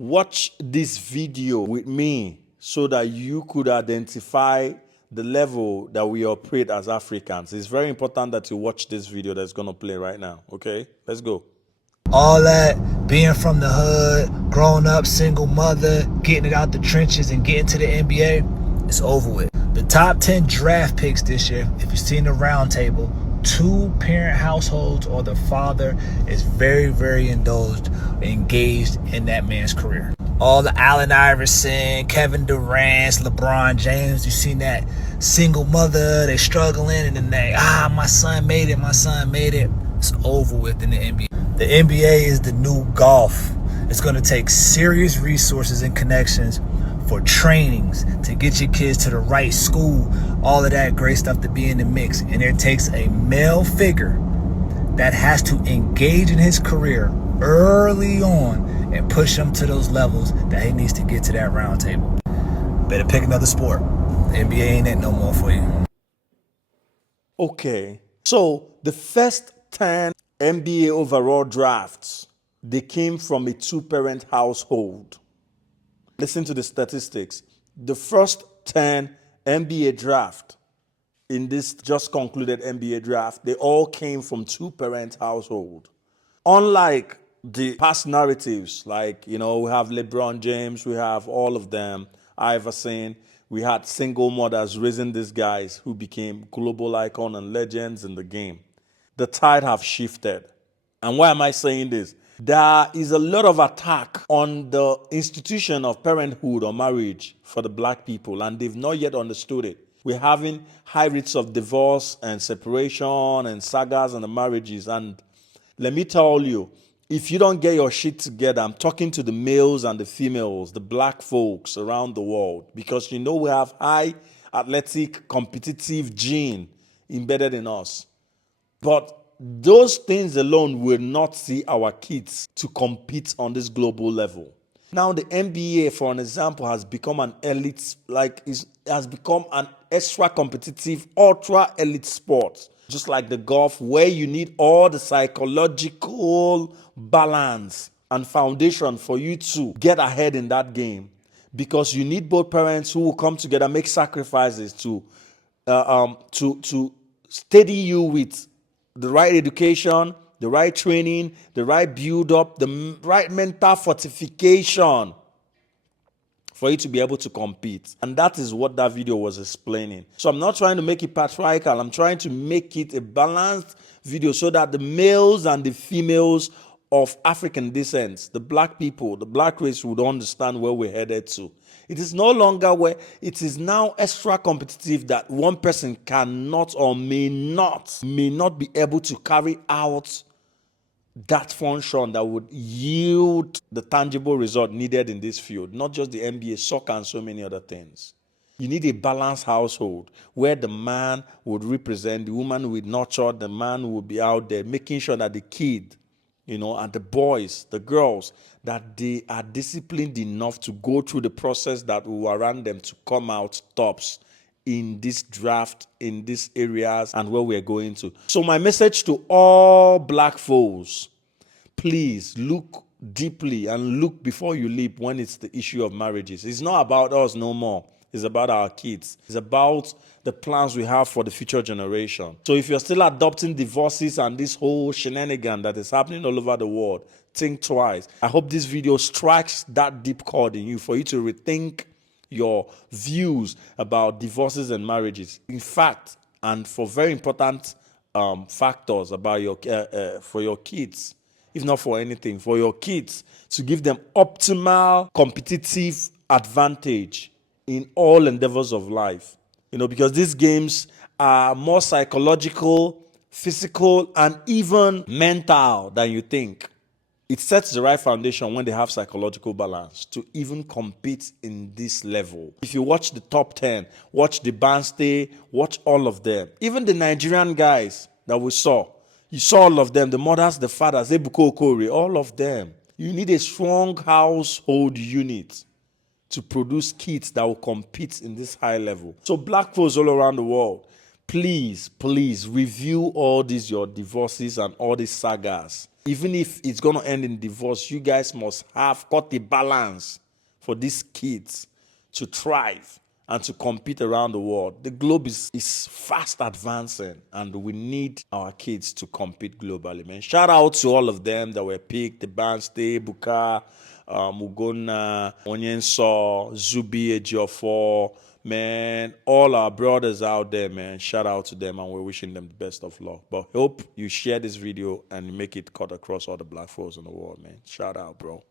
Watch this video with me so that you could identify the level that we operate as Africans. It's very important that you watch this video that's going to play right now. Okay, let's go. All that, being from the hood, growing up, single mother, getting it out the trenches and getting to the NBA, it's over with. The top 10 draft picks this year, if you've seen the round table, 2-parent households or the father is very, very engaged in that man's career. All the Allen Iverson, Kevin Durant, LeBron James, you've seen that single mother, they struggling and then they, my son made it, my son made it. It's over with in the NBA. The NBA is the new golf. It's going to take serious resources and connections for trainings to get your kids to the right school, all of that great stuff to be in the mix. And it takes a male figure that has to engage in his career early on and push him to those levels that he needs to get to that round table. Better pick another sport. The NBA ain't it no more for you. Okay, so the first 10 NBA overall drafts, they came from a 2-parent household. Listen to the statistics. The first 10 NBA draft in this just concluded NBA draft, they all came from 2-parent household. Unlike the past narratives, like, we have LeBron James, we have all of them, Iverson, we had single mothers raising these guys who became global icon and legends in the game. The tide have shifted. And why am I saying this? There is a lot of attack on the institution of parenthood or marriage for the black people, and they've not yet understood it. We're having high rates of divorce and separation and sagas and the marriages. And let me tell you, if you don't get your shit together, I'm talking to the males and the females, the black folks around the world, because we have high athletic competitive gene embedded in us. But those things alone will not see our kids to compete on this global level. Now, the NBA, for an example, has become an elite, has become an extra competitive, ultra elite sport. Just like the golf, where you need all the psychological balance and foundation for you to get ahead in that game. Because you need both parents who will come together, make sacrifices to steady you with the right education, the right training, the right build-up, the right mental fortification for you to be able to compete. And that is what that video was explaining. So I'm not trying to make it patriarchal. I'm trying to make it a balanced video so that the males and the females of African descent, the black people, the black race would understand where we're headed to. It is no longer where it is now extra competitive that one person cannot or may not be able to carry out that function that would yield the tangible result needed in this field, not just the NBA, soccer, and so many other things. You need a balanced household where the man would represent, the woman would nurture, the man would be out there making sure that the kid, and the boys, the girls, that they are disciplined enough to go through the process that will warrant them to come out tops in this draft, in these areas, and where we're going to. So my message to all black folks, please look deeply and look before you leap when it's the issue of marriages. It's not about us no more. It's about our kids. It's about the plans we have for the future generation. So if you're still adopting divorces and this whole shenanigan that is happening all over the world, think twice. I hope this video strikes that deep chord in you for you to rethink your views about divorces and marriages. In fact, and for very important factors about for your kids, if not for anything, for your kids, to give them optimal competitive advantage in all endeavors of life. Because these games are more psychological, physical, and even mental than you think. It sets the right foundation when they have psychological balance to even compete in this level. If you watch the top 10, watch the Banstay, watch all of them. Even the Nigerian guys that we saw, you saw all of them, the mothers, the fathers, Ebuka Okori, all of them. You need a strong household unit to produce kids that will compete in this high level. So black folks all around the world, please review all these, your divorces and all these sagas. Even if it's going to end in divorce, you guys must have got the balance for these kids to thrive and to compete around the world. The globe is fast advancing, and we need our kids to compete globally, man. Shout out to all of them that were picked: the Banstay, Buka, Mugona, Onyenso, Zubi, Ejiofor, man, all our brothers out there, man. Shout out to them, and we're wishing them the best of luck. But hope you share this video and make it cut across all the black folks in the world, man. Shout out, bro.